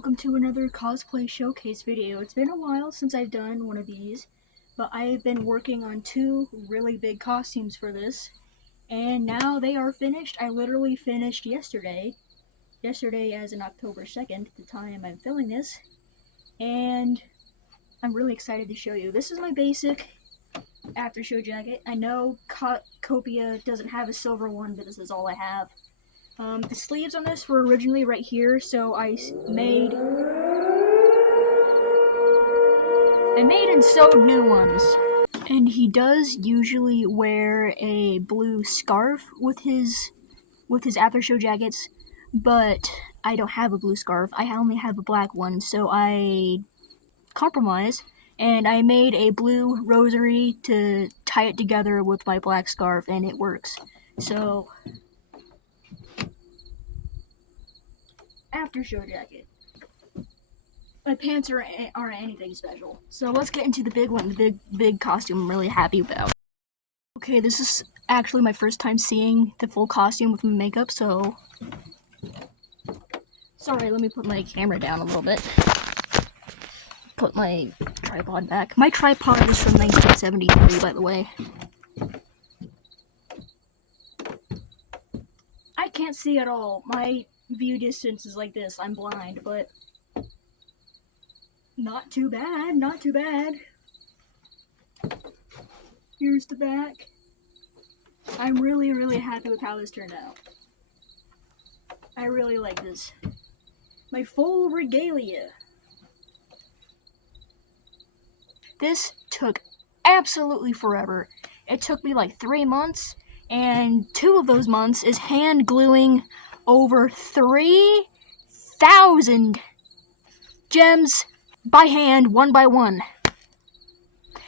welcome to another cosplay showcase video. It's been a while since I've done one of these, but I've been working on two really big costumes for this, and now they are finished. I literally finished yesterday as in October 2nd, the time I'm filming this, and I'm really excited to show you. This is my basic after show jacket. I know Copia doesn't have a silver one, but this is all I have. The sleeves on this were originally right here, so I made and sewed new ones. And he does usually wear a blue scarf with his after show jackets, but I don't have a blue scarf. I only have a black one, so I compromised and I made a blue rosary to tie it together with my black scarf, and it works. So after show jacket. My pants aren't anything special. So let's get into the big one, the big costume I'm really happy about. Okay, this is actually my first time seeing the full costume with makeup, so sorry, let me put my camera down a little bit. Put my tripod back. My tripod is from 1973, by the way. I can't see at all. My view distance is like this. I'm blind, but not too bad, not too bad. Here's the back. I'm really happy with how this turned out. I really like this. My full regalia. This took absolutely forever. It took me like 3 months, and 2 of those months is hand gluing over 3,000 gems by hand, one by one.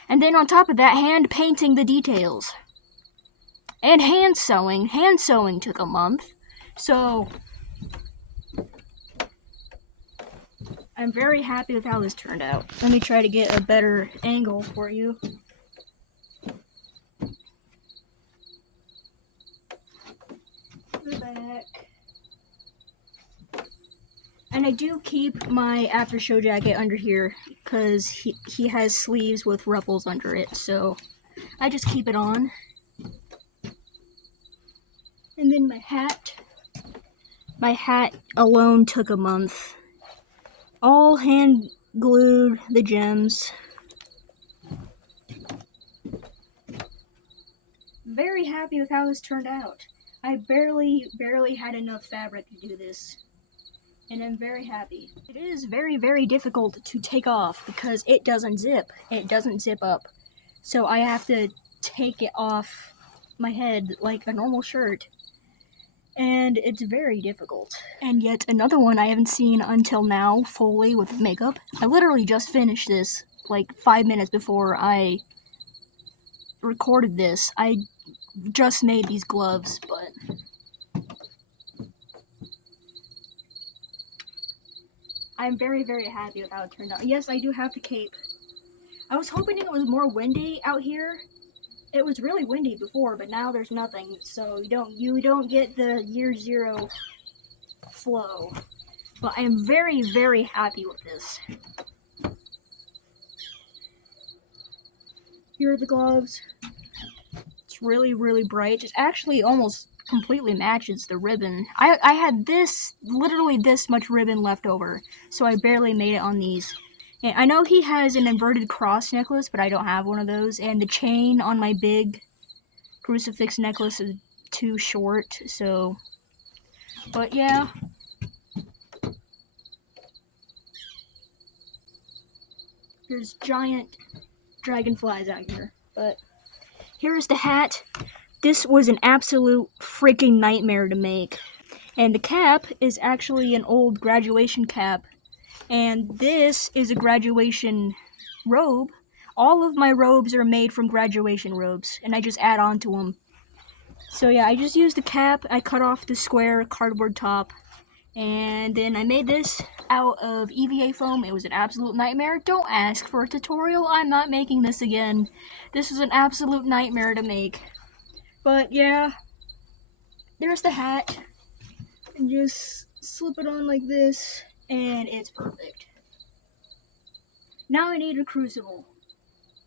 And then on top of that, hand painting the details. And hand sewing. Hand sewing took a month. So I'm very happy with how this turned out. Let me try to get a better angle for you. The back. And I do keep my after show jacket under here because he has sleeves with ruffles under it, so I just keep it on. And then my hat. My hat alone took a month. All hand glued, the gems. Very happy with how this turned out. I barely had enough fabric to do this, and I'm very happy. It is very difficult to take off because it doesn't zip. It doesn't zip up. So I have to take it off my head like a normal shirt. And it's very difficult. And yet another one I haven't seen until now fully with makeup. I literally just finished this like 5 minutes before I recorded this. I just made these gloves, but I'm very happy with how it turned out. Yes, I do have the cape. I was hoping it was more windy out here. It was really windy before, but now there's nothing, so you don't get the year zero flow. But I am very happy with this. Here are the gloves. It's really bright. It actually almost completely matches the ribbon. I had literally this much ribbon left over, so I barely made it on these. And I know he has an inverted cross necklace, but I don't have one of those, and the chain on my big crucifix necklace is too short, so, but yeah. There's giant dragonflies out here, but here's the hat. This was an absolute freaking nightmare to make. And the cap is actually an old graduation cap. And this is a graduation robe. All of my robes are made from graduation robes, and I just add on to them. So yeah, I just used the cap. I cut off the square cardboard top, and then I made this out of EVA foam. It was an absolute nightmare. Don't ask for a tutorial. I'm not making this again. This is an absolute nightmare to make. But yeah, there's the hat. And just slip it on like this. and it's perfect. Now I need a crucible.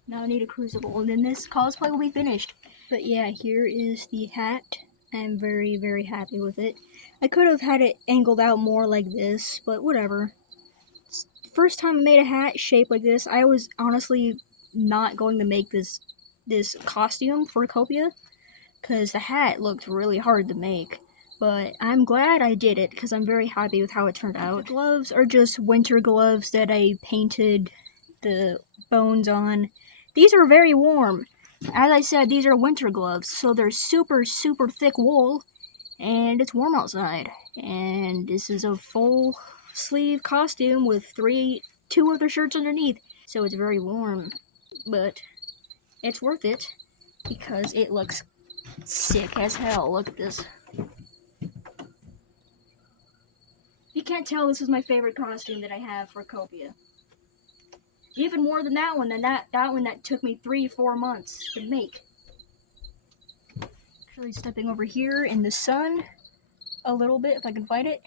And then this cosplay will be finished. But yeah, here is the hat. I'm very, very happy with it. I could have had it angled out more like this, but whatever. First time I made a hat shaped like this, I was honestly not going to make this costume for Copia, because the hat looked really hard to make. But I'm glad I did it, because I'm very happy with how it turned out. The gloves are just winter gloves that I painted the bones on. These are very warm. As I said, these are winter gloves, so they're super, super thick wool, and it's warm outside. And this is a full sleeve costume with two other shirts underneath, so it's very warm. But it's worth it, because it looks sick as hell. Look at this. You can't tell, this is my favorite costume that I have for Copia. Even more than that one, that one that took me 3-4 months to make. Actually stepping over here in the sun a little bit, if I can find it.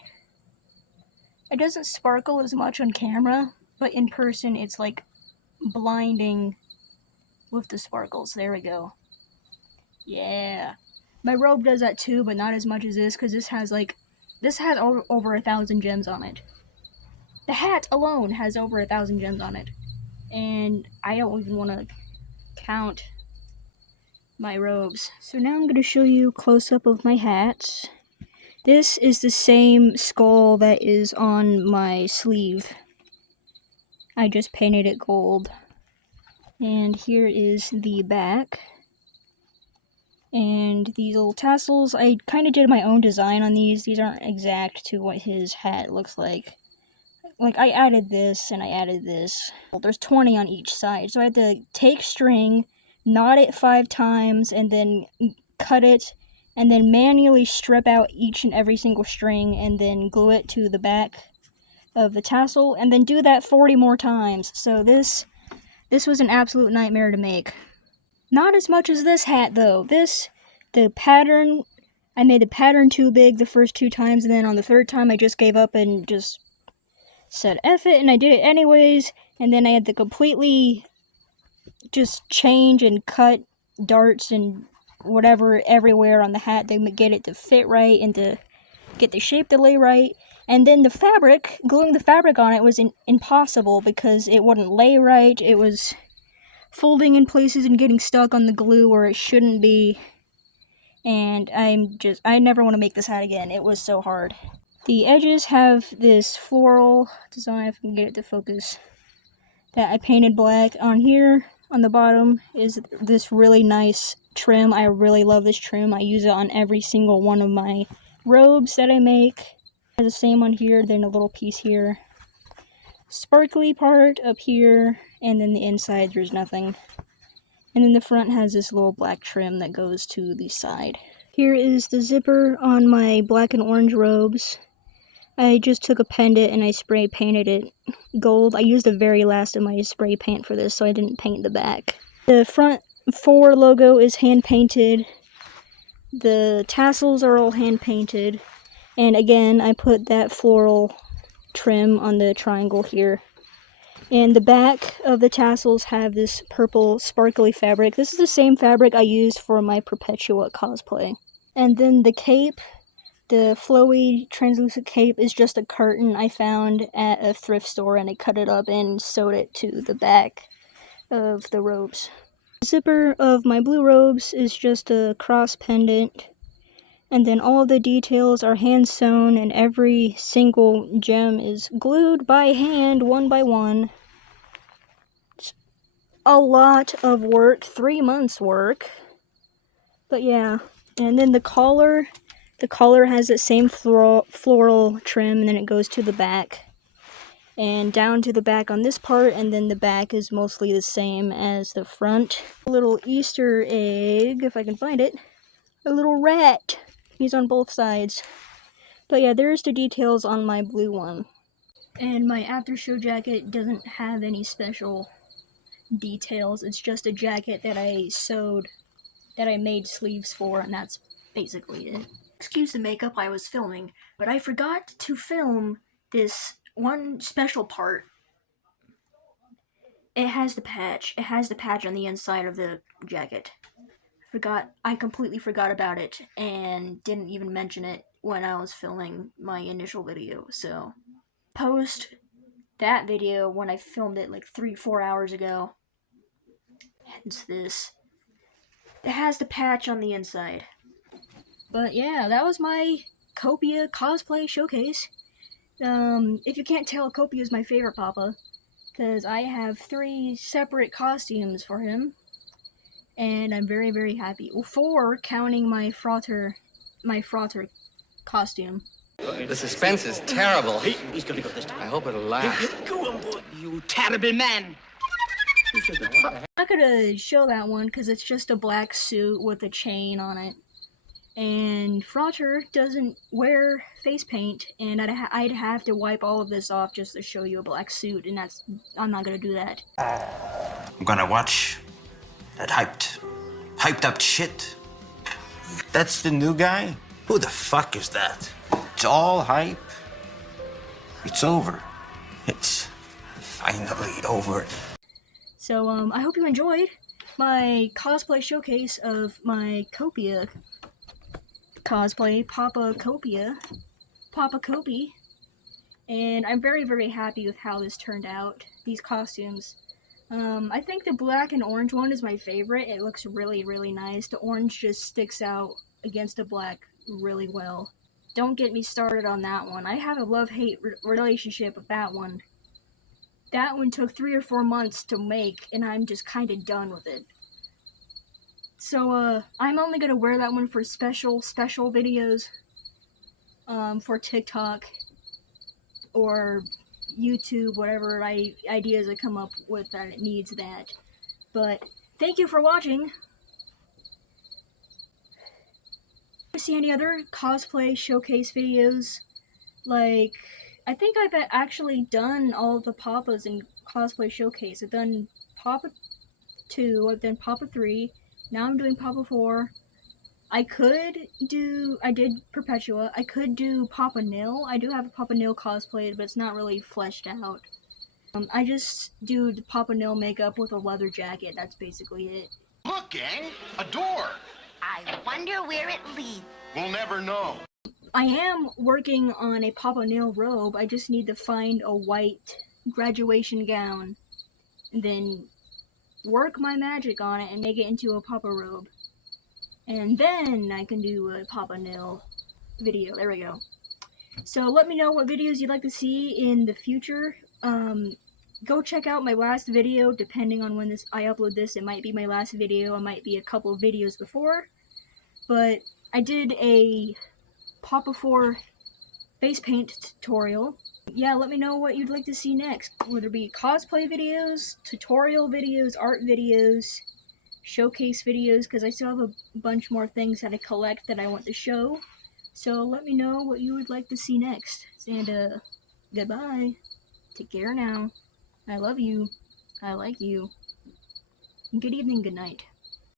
It doesn't sparkle as much on camera, but in person it's like blinding with the sparkles. There we go. Yeah. My robe does that too, but not as much as this, because this has over 1,000 gems on it. The hat alone has over 1,000 gems on it. And I don't even want to count my robes. So now I'm going to show you a close-up of my hats. This is the same skull that is on my sleeve. I just painted it gold. And here is the back. And these little tassels, I kind of did my own design on these. These aren't exact to what his hat looks like. Like, I added this and I added this. Well, there's 20 on each side. So I had to take string, knot it 5 times, and then cut it, and then manually strip out each and every single string, and then glue it to the back of the tassel, and then do that 40 more times. So this was an absolute nightmare to make. Not as much as this hat, though. The pattern, I made the pattern too big the first 2 times, and then on the 3rd time I just gave up and just said F it, and I did it anyways, and then I had to completely just change and cut darts and whatever everywhere on the hat to get it to fit right and to get the shape to lay right. And then the fabric, gluing the fabric on it was impossible because it wouldn't lay right. It was folding in places and getting stuck on the glue where it shouldn't be. And I never want to make this hat again. It was so hard. The edges have this floral design, if I can get it to focus, that I painted black. On here, on the bottom, is this really nice trim. I really love this trim. I use it on every single one of my robes that I make. The same on here, then a little piece here. Sparkly part up here, and then the inside there's nothing. And then the front has this little black trim that goes to the side. Here is the zipper on my black and orange robes. I just took a pendant and I spray painted it gold. I used the very last of my spray paint for this, so I didn't paint the back. The front 4 logo is hand painted. The tassels are all hand painted. And again, I put that floral trim on the triangle here. And the back of the tassels have this purple sparkly fabric. This is the same fabric I used for my Perpetua cosplay. And then the cape, the flowy translucent cape, is just a curtain I found at a thrift store, and I cut it up and sewed it to the back of the robes. The zipper of my blue robes is just a cross pendant. And then all the details are hand sewn, and every single gem is glued by hand, one by one. It's a lot of work, 3 months work. But yeah, and then the collar has that same floral trim, and then it goes to the back. And down to the back on this part, and then the back is mostly the same as the front. A little Easter egg, if I can find it. A little rat. He's on both sides. But yeah, there's the details on my blue one. And my after show jacket doesn't have any special details. It's just a jacket that I sewed, that I made sleeves for, and that's basically it. Excuse the makeup, I was filming, but I forgot to film this one special part. It has the patch. It has the patch on the inside of the jacket. I completely forgot about it and didn't even mention it when I was filming my initial video. So, post that video when I filmed it like 3-4 hours ago. Hence this. It has the patch on the inside. But yeah, that was my Copia cosplay showcase. If you can't tell, Copia is my favorite Papa, because I have 3 separate costumes for him, and I'm very, very happy. Well, 4, counting my frother costume. The suspense is terrible. He's gonna go this time. I hope it'll last. Go on board, you terrible man. I'm not gonna show that one because it's just a black suit with a chain on it. And Frother doesn't wear face paint, and I'd have to wipe all of this off just to show you a black suit, and I'm not gonna do that. I'm gonna watch that hyped up shit. That's the new guy? Who the fuck is that? It's all hype. It's over. It's finally over. So, I hope you enjoyed my cosplay showcase of my Copia cosplay, Papa Copy, and I'm very, very happy with how this turned out, these costumes. I think the black and orange one is my favorite. It looks really, really nice. The orange just sticks out against the black really well. Don't get me started on that one. I have a love-hate relationship with that one. That one took 3 or 4 months to make, and I'm just kind of done with it. So, I'm only gonna wear that one for special videos, for TikTok, or YouTube, whatever ideas I come up with that it needs that. But, thank you for watching! See any other cosplay showcase videos? Like, I think I've actually done all of the Papas in cosplay showcase. I've done Papa 2, I've done Papa 3, now I'm doing Papa 4. I did Perpetua. I could do Papa Nil. I do have a Papa Nil cosplayed, but it's not really fleshed out. I just do the Papa Nil makeup with a leather jacket. That's basically it. Look, gang, a door. I wonder where it leads. We'll never know. I am working on a Papa Nil robe. I just need to find a white graduation gown, and then work my magic on it and make it into a Papa robe. And then I can do a Papa Nil video. There we go. So let me know what videos you'd like to see in the future. Go check out my last video. Depending on when I upload this, it might be my last video. It might be a couple of videos before. But I did a Papa 4 face paint tutorial. Yeah, let me know what you'd like to see next. Whether it be cosplay videos, tutorial videos, art videos, showcase videos, because I still have a bunch more things that I collect that I want to show. So let me know what you would like to see next. And, goodbye. Take care now. I love you. I like you. Good evening, good night.